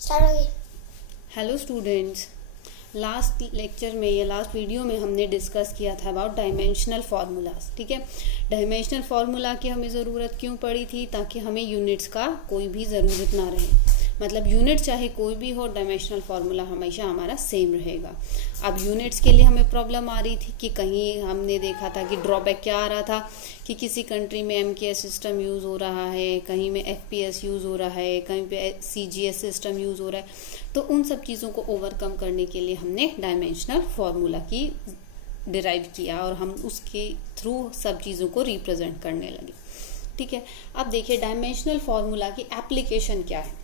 Start हो गई। Hello students, last lecture में या लास्ट वीडियो में हमने डिस्कस किया था अबाउट डायमेंशनल फार्मूलाज। ठीक है, डायमेंशनल फार्मूला की हमें ज़रूरत क्यों पड़ी थी? ताकि हमें यूनिट्स का कोई भी ज़रूरत ना रहे। मतलब यूनिट चाहे कोई भी हो, डायमेंशनल फार्मूला हमेशा हमारा सेम रहेगा। अब यूनिट्स के लिए हमें प्रॉब्लम आ रही थी कि कहीं हमने देखा था कि ड्रॉबैक क्या आ रहा था कि किसी कंट्री में MKS सिस्टम यूज़ हो रहा है, कहीं में FPS यूज़ हो रहा है, कहीं पे CGS सिस्टम यूज़ हो रहा है। तो उन सब चीज़ों को ओवरकम करने के लिए हमने डायमेंशनल फार्मूला की डिराइव किया और हम उसके थ्रू सब चीज़ों को रिप्रेजेंट करने लगे। ठीक है, अब देखिए डायमेंशनल फार्मूला की एप्लीकेशन क्या है।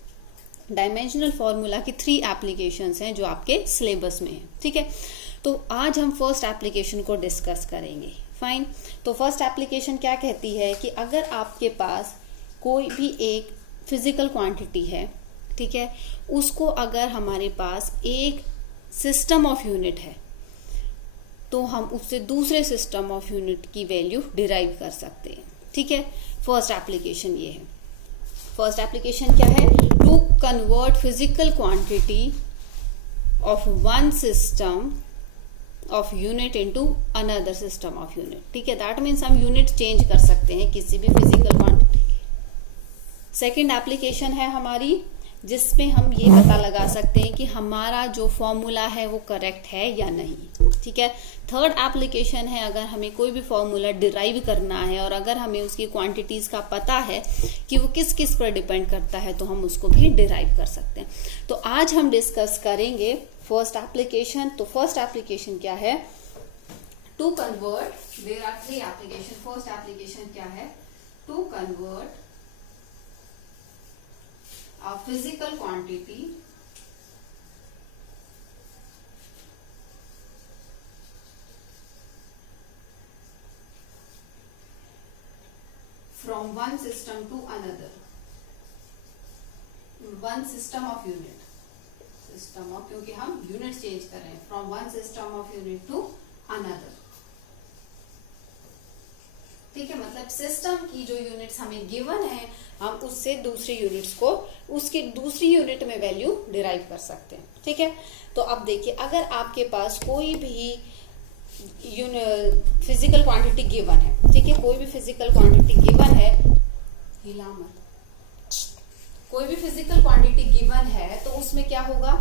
डायमेंशनल फार्मूला की 3 एप्लीकेशंस हैं जो आपके सिलेबस में हैं। ठीक है, तो आज हम फर्स्ट एप्लीकेशन को डिस्कस करेंगे। फाइन, तो फर्स्ट एप्लीकेशन क्या कहती है कि अगर आपके पास कोई भी एक फिजिकल क्वांटिटी है, ठीक है, उसको अगर हमारे पास एक सिस्टम ऑफ यूनिट है तो हम उससे दूसरे सिस्टम ऑफ यूनिट की वैल्यू डिराइव कर सकते हैं। ठीक है, फर्स्ट एप्लीकेशन ये है। फर्स्ट एप्लीकेशन क्या है? To convert physical quantity of one system of unit into another system of unit. ठीक है, दैट मीन्स हम यूनिट चेंज कर सकते हैं किसी भी फिजिकल क्वांटिटी की। सेकेंड एप्लीकेशन है हमारी जिसमें हम ये पता लगा सकते हैं कि हमारा जो फॉर्मूला है वो करेक्ट है या नहीं। ठीक है, थर्ड एप्लीकेशन है अगर हमें कोई भी फॉर्मूला डिराइव करना है और अगर हमें उसकी क्वांटिटीज का पता है कि वो किस किस पर डिपेंड करता है तो हम उसको भी डिराइव कर सकते हैं। तो आज हम डिस्कस करेंगे फर्स्ट एप्लीकेशन। तो फर्स्ट एप्लीकेशन क्या है? To convert, there are 3 application. First application क्या है? To convert a physical quantity from one system to another, one system of unit, system of, क्योंकि हम यूनिट चेंज कर रहे हैं, from one system of unit to another। ठीक है, मतलब सिस्टम की जो यूनिट्स हमें गिवन है हम उससे दूसरी यूनिट्स को उसकी दूसरी यूनिट में वैल्यू डिराइव कर सकते हैं। ठीक है, तो अब देखिए अगर आपके पास कोई भी फिजिकल क्वांटिटी गिवन है, ठीक है, कोई भी फिजिकल क्वांटिटी गिवन है, हिला मत, कोई भी फिजिकल क्वांटिटी गिवन है तो उसमें क्या होगा?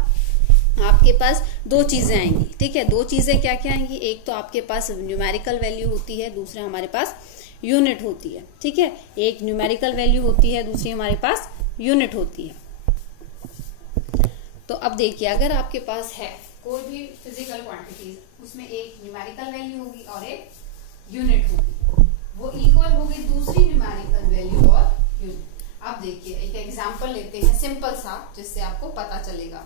आपके पास 2 चीजें आएंगी। ठीक है, 2 चीजें क्या क्या आएंगी? एक तो आपके पास न्यूमेरिकल वैल्यू होती है, दूसरा हमारे पास यूनिट होती है। ठीक है, एक न्यूमेरिकल वैल्यू होती है, दूसरी हमारे पास यूनिट होती है। तो अब देखिए अगर आपके पास है कोई भी फिजिकल क्वांटिटी, उसमें एक न्यूमेरिकल वैल्यू होगी और एक यूनिट होगी, वो इक्वल होगी दूसरी न्यूमेरिकल वैल्यू और यूनिट। अब देखिए एक एग्जांपल लेते हैं सिंपल सा, जिससे आपको पता चलेगा।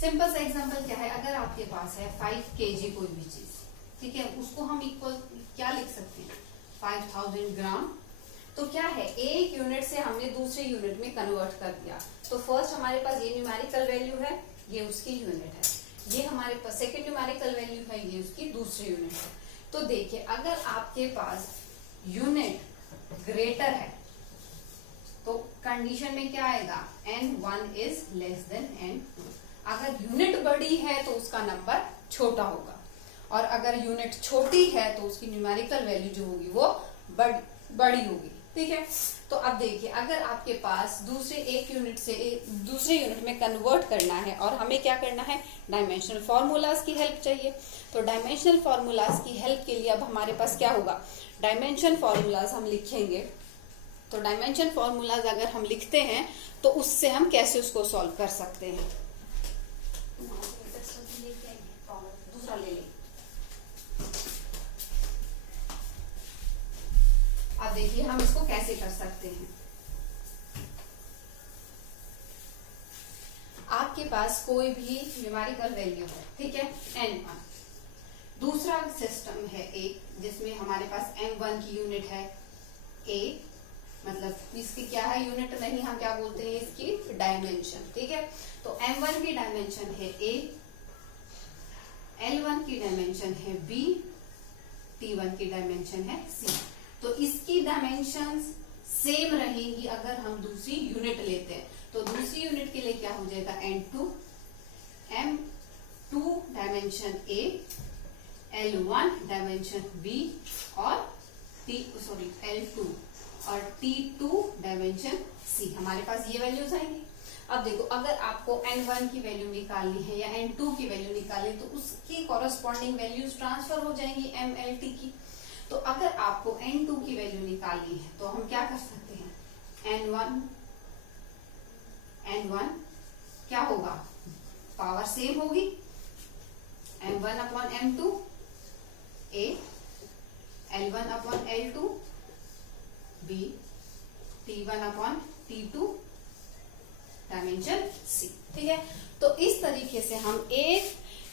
सिंपल सा एग्जांपल क्या है? अगर आपके पास है 5 kg कोई भी चीज, ठीक है, उसको हम इक्वल क्या लिख सकते हैं? 5000 ग्राम। तो क्या है, एक यूनिट से हमने दूसरे यूनिट में कन्वर्ट कर दिया। तो फर्स्ट हमारे पास ये न्यूमेरिकल वैल्यू है, ये उसकी यूनिट है, ये हमारे पास सेकेंड न्यूमेरिकल वैल्यू है, ये उसकी दूसरी यूनिट है। तो देखिए अगर आपके पास यूनिट ग्रेटर है तो कंडीशन में क्या आएगा? N1 is less than N2। अगर यूनिट बड़ी है तो उसका नंबर छोटा होगा, और अगर यूनिट छोटी है तो उसकी न्यूमेरिकल वैल्यू जो होगी वो बड़ी होगी। ठीक है, तो अब देखिए अगर आपके पास दूसरे एक यूनिट से दूसरे यूनिट में कन्वर्ट करना है और हमें क्या करना है? डायमेंशनल फार्मूलाज की हेल्प चाहिए। तो डायमेंशनल फार्मूलाज की हेल्प के लिए अब हमारे पास क्या होगा? डायमेंशन फार्मूलाज हम लिखेंगे। तो डायमेंशन फार्मूलाज अगर हम लिखते हैं तो उससे हम कैसे उसको सॉल्व कर सकते हैं? दूसरा ले लें। अब देखिए हम इसको कैसे कर सकते हैं। आपके पास कोई भी न्यूमेरिकल वैल्यू है, ठीक है, N1। दूसरा सिस्टम है एक जिसमें हमारे पास M1 की यूनिट है A, मतलब इसकी क्या है? यूनिट नहीं, हम क्या बोलते हैं इसकी? डायमेंशन। ठीक है, तो M1 की डायमेंशन है A, L1 की डायमेंशन है B, T1 की डायमेंशन है C। तो इसकी डायमेंशंस सेम रहेंगी अगर हम दूसरी यूनिट लेते हैं। तो दूसरी यूनिट के लिए क्या हो जाएगा, N2, M2 dimension A, L1 dimension B और L2 और T2 डायमेंशन C। हमारे पास ये वैल्यूज आएंगी। अब देखो, अगर आपको N1 की वैल्यू निकालनी है या N2 की वैल्यू निकालनी है तो उसकी कॉरेस्पॉन्डिंग वैल्यूज ट्रांसफर हो जाएंगी MLT की। तो अगर आपको N2 की वैल्यू निकालनी है तो हम क्या कर सकते हैं, N1 क्या होगा, पावर सेम होगी, M1 upon M2 A, L1 upon L2 B, T1 upon T2 dimension C। ठीक है, तो इस तरीके से हम एक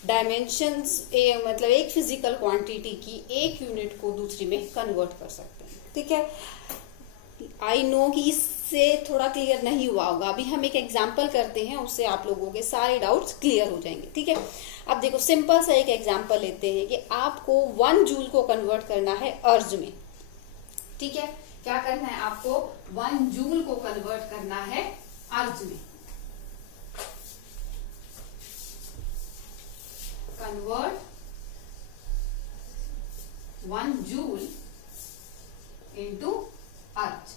डायमेंशंस मतलब एक फिजिकल क्वांटिटी की एक यूनिट को दूसरी में कन्वर्ट कर सकते हैं। ठीक है, आई नो कि इससे थोड़ा क्लियर नहीं हुआ होगा। अभी हम एक एग्जांपल करते हैं, उससे आप लोगों के सारे डाउट्स क्लियर हो जाएंगे। ठीक है, अब देखो सिंपल सा एक एग्जांपल लेते हैं कि आपको 1 जूल को कन्वर्ट करना है अर्ज में। ठीक है, क्या करना है, आपको 1 जूल को कन्वर्ट करना है अर्ज में। कन्वर्ट 1 जूल इनटू अर्ज।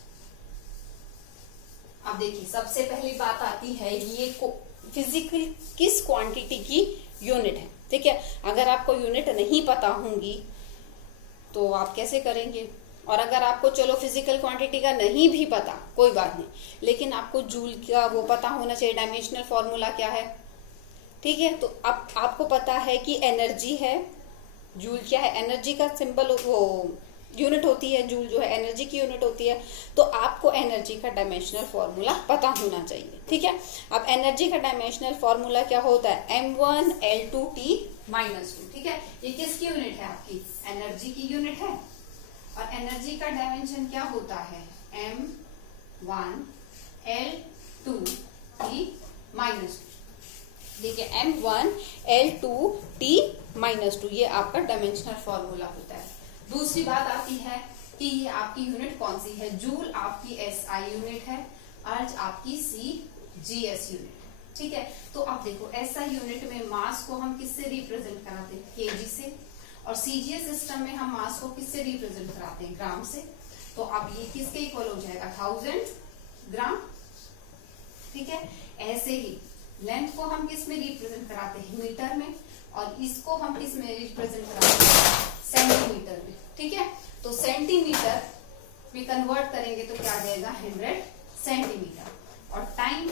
अब देखिए, सबसे पहली बात आती है ये फिजिकल किस क्वांटिटी की यूनिट है। ठीक है, अगर आपको यूनिट नहीं पता होंगी तो आप कैसे करेंगे, और अगर आपको चलो फिजिकल क्वांटिटी का नहीं भी पता, कोई बात नहीं, लेकिन आपको जूल का वो पता होना चाहिए, डायमेंशनल फॉर्मूला क्या है। ठीक है, तो अब आपको पता है कि एनर्जी है, जूल क्या है, एनर्जी का सिंबल वो यूनिट होती है, जूल जो है एनर्जी की यूनिट होती है। तो आपको एनर्जी का डायमेंशनल फॉर्मूला पता होना चाहिए। ठीक है, अब एनर्जी का डायमेंशनल फॉर्मूला क्या होता है, M1L2T-2। ठीक है, ये किसकी यूनिट है, आपकी एनर्जी की यूनिट है। और एनर्जी का डायमेंशन क्या होता है, M1L2T-2। देखिए, M1L2T-2 ये आपका डायमेंशनल फॉर्मूला होता है। दूसरी बात आती है कि ये आपकी यूनिट कौन सी है, जूल आपकी SI यूनिट है, अर्ज आपकी CGS यूनिट। ठीक है, तो अब देखो SI यूनिट में मास को हम किससे रिप्रेजेंट कराते हैं, kg से, और CGS सिस्टम में हम मास को किससे रिप्रेजेंट कराते हैं, ग्राम से। तो अब ये किसके इक्वल हो जाएगा, 1000 ग्राम। ठीक है, ऐसे ही लेंथ को हम किस में रिप्रेजेंट कराते हैं, मीटर में, और इसको हम किस में रिप्रेजेंट कराते हैं, सेंटीमीटर में। ठीक है, तो सेंटीमीटर में कन्वर्ट करेंगे तो क्या आ जाएगा, 100 सेंटीमीटर, और टाइम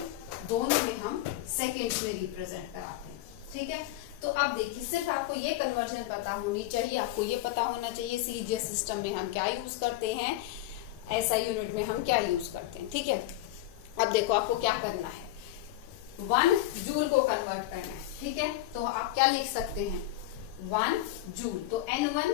दोनों में हम सेकेंड्स में रिप्रेजेंट कराते हैं। ठीक है, तो अब देखिए, सिर्फ आपको ये कन्वर्जन पता होनी चाहिए, आपको ये पता होना चाहिए CGS सिस्टम में हम क्या यूज करते हैं, SI यूनिट में हम क्या यूज करते हैं। ठीक है, अब देखो आपको क्या करना है, 1 जूल को कन्वर्ट करना है। ठीक है, तो आप क्या लिख सकते हैं, 1 जूल, तो N1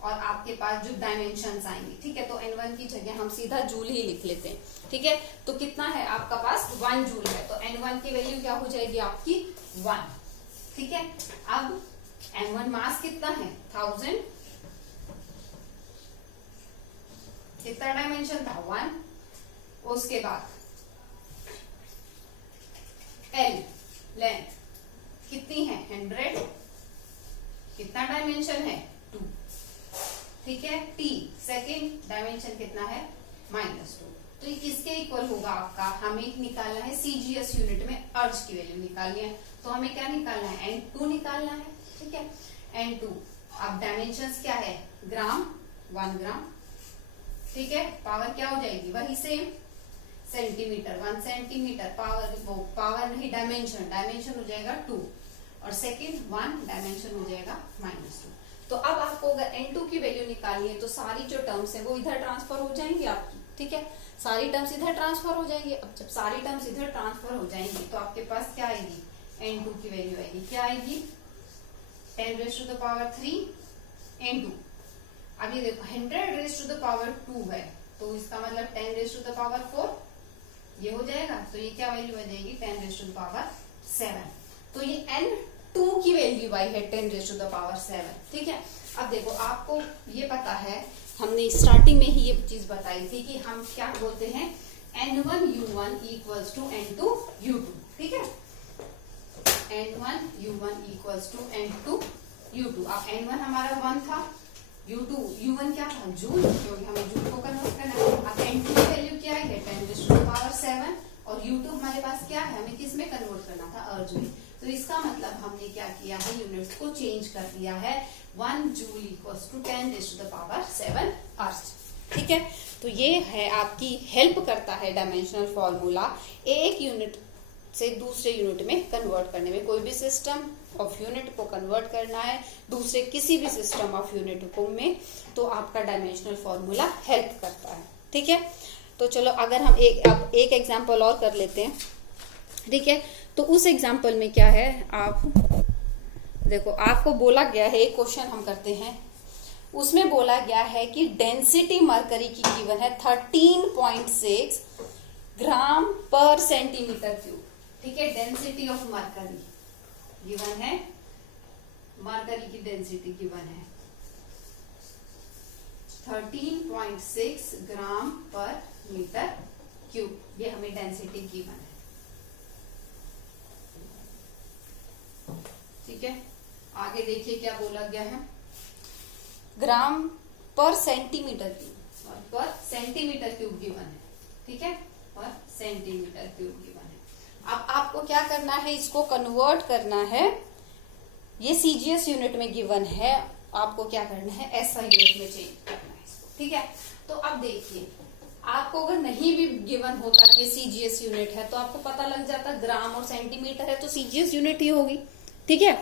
और आपके पास जो डायमेंशंस आएंगे। ठीक है, तो N1 की जगह हम सीधा जूल ही लिख लेते हैं। ठीक है, तो कितना है आपका पास, 1 जूल है, तो N1 की वैल्यू क्या हो जाएगी आपकी, 1। ठीक है, अब M1 मास कितना है, 1000, कितना डायमेंशन था, 1। उसके बाद L लेंथ कितनी है, 100, कितना डायमेंशन है, 2। ठीक है, T सेकेंड डायमेंशन कितना है, -2। तो ये किसके इक्वल होगा आपका, हमें निकालना है CGS यूनिट में अर्ज की वैल्यू निकालनी है, तो हमें क्या निकालना है, N2 निकालना है। ठीक है, N2, अब डायमेंशंस क्या है, ग्राम, 1 ग्राम। ठीक है, पावर क्या हो जाएगी, वही सेम, सेंटीमीटर, 1 सेंटीमीटर, पावर नहीं, डायमेंशन हो जाएगा 2, और सेकेंड 1, डायमेंशन हो जाएगा -2। तो अब आपको अगर N2 की वैल्यू निकालनी है तो सारी जो टर्म्स है वो इधर ट्रांसफर हो जाएंगी आपकी। ठीक है, सारी टर्म्स इधर ट्रांसफर हो जाएंगी। अब जब सारी टर्म्स इधर ट्रांसफर हो जाएंगी तो आपके पास क्या आएगी, N2 की वैल्यू आएगी, क्या आएगी, 10⁻³ N2। अब ये देखो 100⁻² है, तो इसका मतलब 10⁻⁴ ये हो जाएगा, तो ये क्या वैल्यू आ जाएगी, 10⁻�7। तो ये N2 की वैल्यू आई है 10⁻�7। ठीक है, अब देखो आपको ये पता है, हमने स्टार्टिंग में ही ये चीज बताई थी कि हम क्या बोलते हैं, N1U1 इक्वल्स टू N2U2, ठीक है। N1U1 equals to N2U2। अब N1 हमारा 1 था, U1 क्या था, जूल, क्योंकि हमें जूल को कन्वर्ट करना है। अब N2 की वैल्यू क्या है, 10⁻⁷, और U2 हमारे पास क्या है, हमें किस में कन्वर्ट करना था, अर्ज में। तो इसका मतलब हमने क्या किया है, यूनिट्स को चेंज कर दिया है। 1 जूल इक्वल्स टू 10⁻⁷ अर्ज, ठीक है। तो ये है आपकी हेल्प करता है डायमेंशनल फॉर्मूला एक यूनिट से दूसरे यूनिट में कन्वर्ट करने में। कोई भी सिस्टम ऑफ यूनिट को कन्वर्ट करना है दूसरे किसी भी सिस्टम ऑफ यूनिट को में, तो आपका डायमेंशनल फॉर्मूला हेल्प करता है, ठीक है। तो चलो अगर हम एक एग्जांपल और कर लेते हैं, ठीक है। तो उस एग्जांपल में क्या है, आप देखो, आपको बोला गया है, एक क्वेश्चन हम करते हैं, उसमें बोला गया है कि डेंसिटी मरकरी की गिवन है 13.6 ग्राम पर सेंटीमीटर क्यूब, ठीक है। डेंसिटी ऑफ मरकरी गिवन है, मरकरी की डेंसिटी गिवन है 13.6 ग्राम पर मीटर क्यूब, ये हमें डेंसिटी गिवन है, ठीक है। आगे देखिए क्या बोला गया है, ग्राम पर सेंटीमीटर क्यूब, और पर सेंटीमीटर क्यूब गिवन है, ठीक है, पर सेंटीमीटर क्यूब गिवन है। अब आपको क्या करना है, इसको कन्वर्ट करना है, ये सीजीएस यूनिट में गिवन है, आपको क्या करना है, एसआई यूनिट में चेंज करना है इसको, ठीक है। तो अब देखिए, आपको अगर नहीं भी गिवन होता कि सीजीएस यूनिट है, तो आपको पता लग जाता ग्राम और सेंटीमीटर है तो सीजीएस यूनिट ही होगी, ठीक है।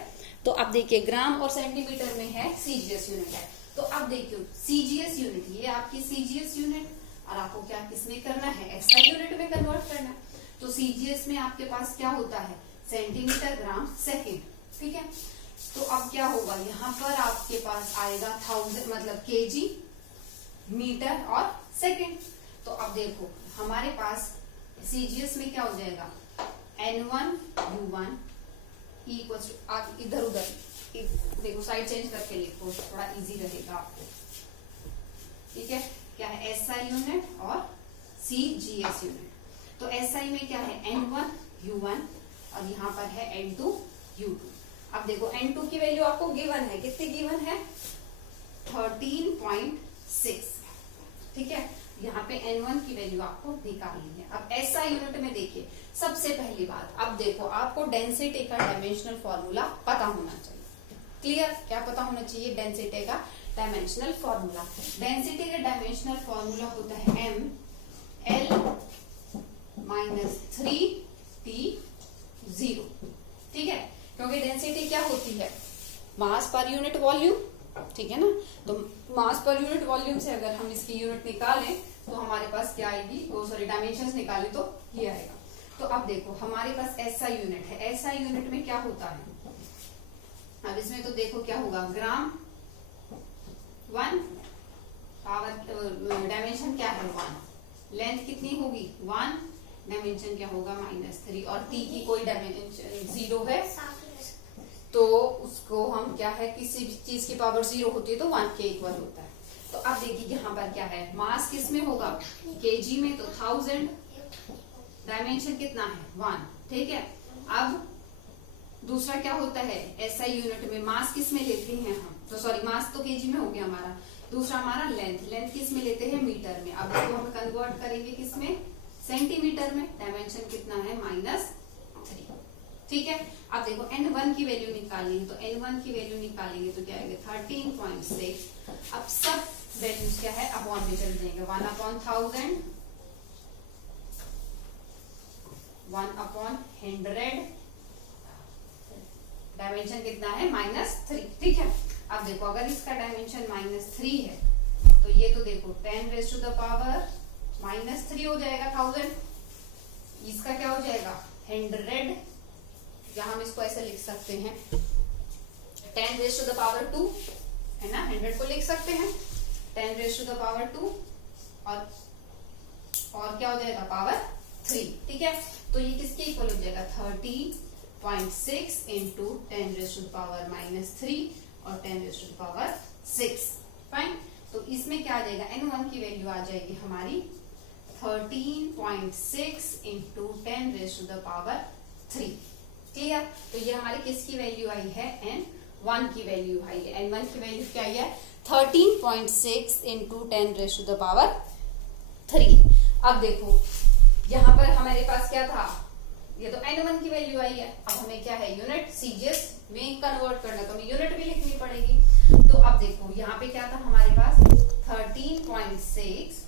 तो अब देखिए, ग्राम और सेंटीमीटर में है, सीजीएस यूनिट है। तो अब देखियो, सीजीएस यूनिट, ये आपकी सीजीएस यूनिट, और आपको क्या किसमें करना है, एसआई यूनिट में कन्वर्ट करना है। तो सीजीएस में आपके पास क्या होता है, सेंटीमीटर, ग्राम, सेकेंड, ठीक है। तो अब क्या होगा, यहाँ पर आपके पास आएगा 1000, मतलब केजी, मीटर और सेकेंड। तो अब देखो, हमारे पास सीजीएस में क्या हो जाएगा, N1U1 इक्वल्स टू, आप इधर उधर देखो, साइड चेंज करके लिखो, थोड़ा इजी रहेगा आपको, ठीक है। क्या है, एसआई यूनिट और सीजीएस यूनिट। तो एसआई में क्या है, N1U1, और यहाँ पर है N2U2। अब देखो, N2 की वैल्यू आपको गिवन है, कितनी गिवन है, 13.6, ठीक है। यहाँ पे N1 की वैल्यू आपको निकालनी है। अब एसआई यूनिट में देखिए, सबसे पहली बात, अब देखो, आपको डेंसिटी का डायमेंशनल फॉर्मूला पता होना चाहिए, क्लियर, क्या पता होना चाहिए, डेंसिटी का डायमेंशनल फॉर्मूला। डेंसिटी का डायमेंशनल फॉर्मूला होता है ML-3T0, ठीक है। क्योंकि डेंसिटी क्या होती है, मास पर यूनिट वॉल्यूम, ठीक है ना। तो मास पर यूनिट वॉल्यूम से अगर हम इसकी यूनिट निकालें तो हमारे पास क्या आएगी, डायमेंशंस निकाले तो ये आएगा। तो अब देखो, हमारे पास एसआई यूनिट है, एसआई यूनिट में क्या होता है, अब इसमें तो देखो क्या होगा, ग्राम 1, पावर डायमेंशन क्या है 1, लेंथ कितनी होगी 1, डायमेंशन क्या होगा -3, और टी की कोई डायमेंशन 0 है, तो उसको हम क्या है, किसी भी चीज की पावर 0 होती है तो 1 के इक्वल होता है। तो अब देखिए, यहाँ पर क्या है, मास किस में होगा, केजी में, तो 1000, डायमेंशन कितना है 1, ठीक है। अब दूसरा क्या होता है, एसआई यूनिट में मास किस में लेते हैं हम, तो सॉरी, मास तो केजी में हो गया हमारा, दूसरा हमारा लेंथ, लेंथ किस में लेते हैं, मीटर में। अब इसको हम कन्वर्ट करेंगे किस में, सेंटीमीटर में, डायमेंशन कितना है -3, ठीक है। अब देखो, N1 की वैल्यू निकालेंगे, तो N1 की वैल्यू निकालेंगे तो क्या आएगा 13.6। अब सब वैल्यूज क्या है, अपॉन में चल जाएंगे, 1/1000, 1/100, डायमेंशन कितना है -3, ठीक है। अब देखो, अगर इसका डायमेंशन -3 है, तो ये तो देखो 10⁻³ हो जाएगा 1000, इसका क्या हो जाएगा 100, या हम इसको ऐसे लिख सकते हैं 10⁻², है ना, 100 को लिख सकते हैं 10⁻², और क्या हो जाएगा पावर 3, ठीक है। तो ये किसके इक्वल हो जाएगा, 30.6 इंटू 10⁻³ और 10⁻6, फाइन। तो इसमें क्या आ जाएगा, N1 की वैल्यू आ जाएगी हमारी 13.6 इंटू 10⁻³ क्लियर। तो ये हमारी किसकी वैल्यू आई है, n1 की वैल्यू आई है। n1 की वैल्यू क्या है, 13.6 इंटू 10⁻³ अब देखो यहाँ पर हमारे पास क्या था, ये तो n1 की वैल्यू आई है। अब हमें क्या है, यूनिट सीजीएस में कन्वर्ट करना, तो हमें यूनिट भी लिखनी पड़ेगी। तो अब देखो यहाँ पे क्या था हमारे पास, 13.6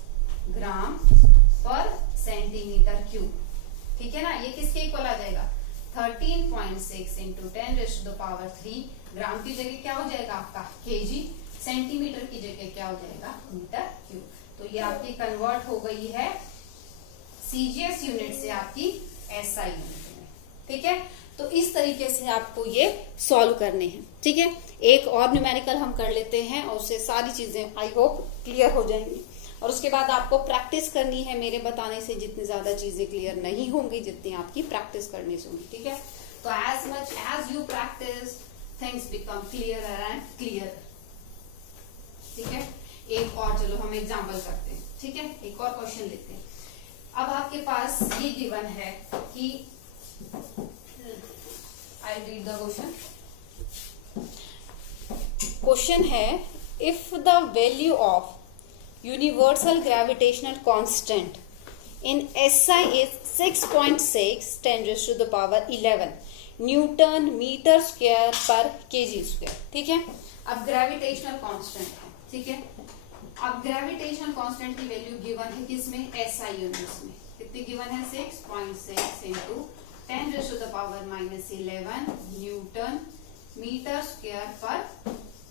ग्राम पर सेंटीमीटर क्यूब, ठीक है ना। ये किसके इक्वल आ जाएगा, 13.6 इंटू 10⁻³ ग्राम की जगह क्या हो जाएगा आपका केजी, सेंटीमीटर की जगह क्या हो जाएगा मीटर क्यूब। तो ये आपकी कन्वर्ट हो गई है सीजीएस यूनिट से आपकी एसआई यूनिट में, ठीक है। तो इस तरीके से आपको ये सॉल्व करने हैं, ठीक है। एक और न्यूमेरिकल हम कर लेते हैं और उससे सारी चीजें आई होप क्लियर हो जाएंगी। और उसके बाद आपको प्रैक्टिस करनी है, मेरे बताने से जितनी ज्यादा चीजें क्लियर नहीं होंगी जितनी आपकी प्रैक्टिस करने से होंगी, ठीक है। तो as much as you practice things become clearer and clear, ठीक है। एक और चलो हम एग्जाम्पल करते हैं, ठीक है। एक और क्वेश्चन लेते हैं। अब आपके पास ये गिवन है कि I read the question. Question है if the value of universal gravitational constant in SI is 6.6 10⁻11 newton metre square पर केजी स्क्वायर, ठीक है। अब ग्रेविटेशनल कांस्टेंट है, ठीक है। अब ग्रेविटेशनल कांस्टेंट की वैल्यू गिवन है किसमें, SI यूनिट्स में। कितनी गिवन है, 6.6 इंटू 10⁻11 न्यूटन मीटर स्क्वायर पर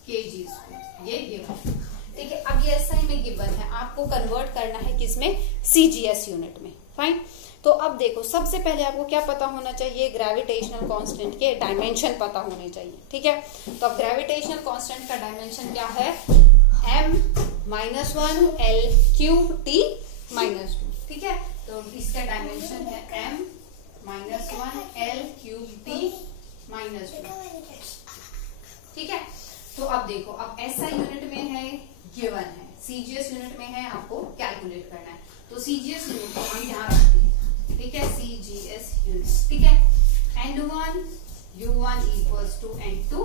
केजी स्क्वायर, ये गिवन है, ठीक है। अब ये SI में गिवन है, आपको कन्वर्ट करना है किसमें, CGS यूनिट में, फाइन। तो अब देखो सबसे पहले आपको क्या पता होना चाहिए, ग्रेविटेशनल कांस्टेंट के डायमेंशन पता होने चाहिए, ठीक है। तो अब ग्रेविटेशनल कांस्टेंट का डायमेंशन क्या है, m-1 L³ T-2, ठीक है। तो इसका डायमेंशन है m-1 L³ T-2, ठीक है। तो अब देखो, अब SI यूनिट में है गिवन है, CGS यूनिट में है आपको कैलकुलेट करना है। तो CGS यूनिट को हम यहाँ रखते हैं, ठीक है। CGS यूनिट, ठीक है। n1 u1 equals to n2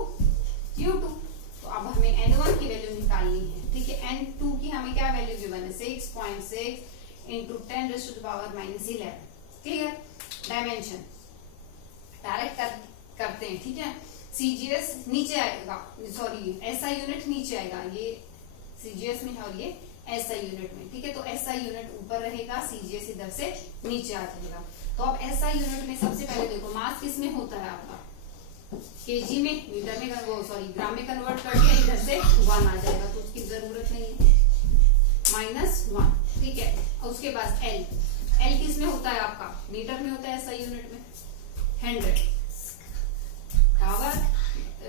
u2। तो अब हमें n1 की वैल्यू निकालनी है, ठीक है। n2 की हमें क्या वैल्यू गिवन है, 6.6 इंटू 10⁻11 क्लियर। डायमेंशन डायरेक्ट करते हैं, ठीक है। CGS नीचे आएगा, सॉरी SI यूनिट नीचे आएगा, ये CGS में है और ये SI यूनिट में, ठीक है। तो SI यूनिट ऊपर रहेगा, CGS इधर से नीचे आ जाएगा। तो अब SI यूनिट में सबसे पहले देखो मास किस में होता है आपका, केजी में, मीटर में, सॉरी ग्राम में कन्वर्ट करके इधर से 1 आ जाएगा, तो उसकी जरूरत नहीं है, -1, ठीक है। और उसके बाद L किस में होता है आपका, मीटर में होता है SI यूनिट में, 100 पावर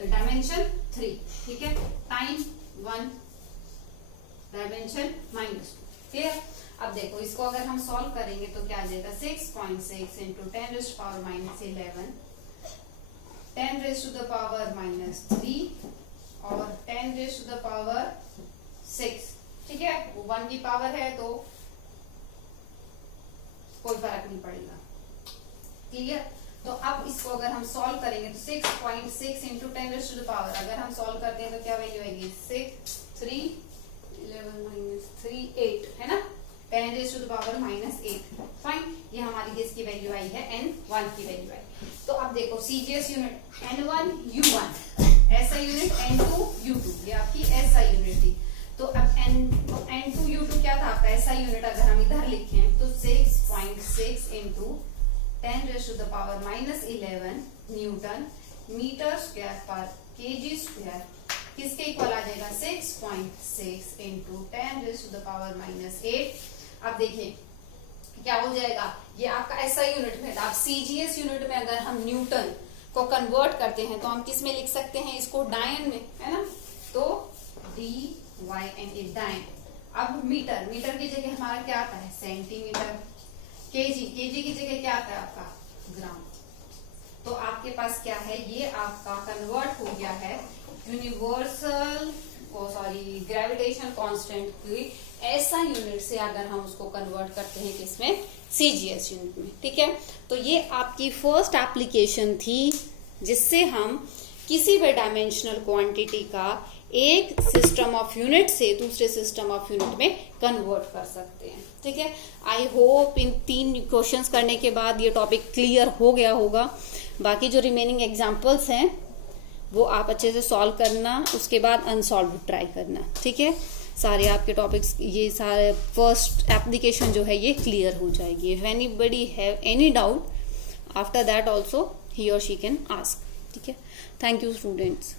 डायमेंशन 3, ठीक है। Time 1 dimension -2, clear. अब देखो इसको अगर हम सॉल्व करेंगे तो क्या आ जाएगा, 6.6 इंटू 10⁻11 10⁻³ और 10⁻6, ठीक है। वो 1 की पावर है तो कोई फर्क नहीं पड़ेगा, क्लियर। तो अब इसको अगर हम सॉल्व करेंगे तो 6.6 इंटू 10⁻, अगर हम सॉल्व करते हैं तो क्या वैल्यू आएगी, 6 3 11 3 8 है ना, 10⁻⁻8, फाइन। ये हमारी किसकी वैल्यू आई है, n1 की वैल्यू आई। तो अब देखो CGS unit n1 u1, SI unit n2 u2, ये आपकी SI यूनिट थी। तो अब n2 u2 क्या था आपका SI यूनिट, अगर हम इधर लिखें तो 6.6 इंटू 10⁻11 न्यूटन मीटर स्क्वायर पर केजी स्क्वायर किसके इक्वल आ जाएगा, 6.6 इंटू 10⁻⁻8। अब देखिए क्या हो जाएगा, ये आपका SI यूनिट में था। अब CGS यूनिट में अगर हम न्यूटन को कन्वर्ट करते हैं तो हम किस में लिख सकते हैं इसको, डायन में, है ना। तो DYN डायन। अब मीटर की जगह हमारा क्या आता है, सेंटीमीटर। केजी की जगह क्या आता है आपका, ग्राम। तो आपके पास क्या है, ये आपका कन्वर्ट हो गया है यूनिवर्सल ग्रेविटेशनल कांस्टेंट की ऐसा यूनिट से अगर हम उसको कन्वर्ट करते हैं किसमें, सीजीएस यूनिट में, ठीक है। तो ये आपकी फर्स्ट एप्लीकेशन थी जिससे हम किसी भी डायमेंशनल क्वांटिटी का एक सिस्टम ऑफ यूनिट से दूसरे सिस्टम ऑफ यूनिट में कन्वर्ट कर सकते हैं, ठीक है। आई होप इन 3 क्वेश्चंस करने के बाद ये टॉपिक क्लियर हो गया होगा। बाकी जो रिमेनिंग एग्जांपल्स हैं वो आप अच्छे से सॉल्व करना, उसके बाद अनसॉल्व ट्राई करना, ठीक है। सारे आपके टॉपिक्स, ये सारे फर्स्ट एप्लीकेशन जो है ये क्लियर हो जाएगी। If anybody have any doubt after that also he और शी कैन आस्क, ठीक है। Thank you students.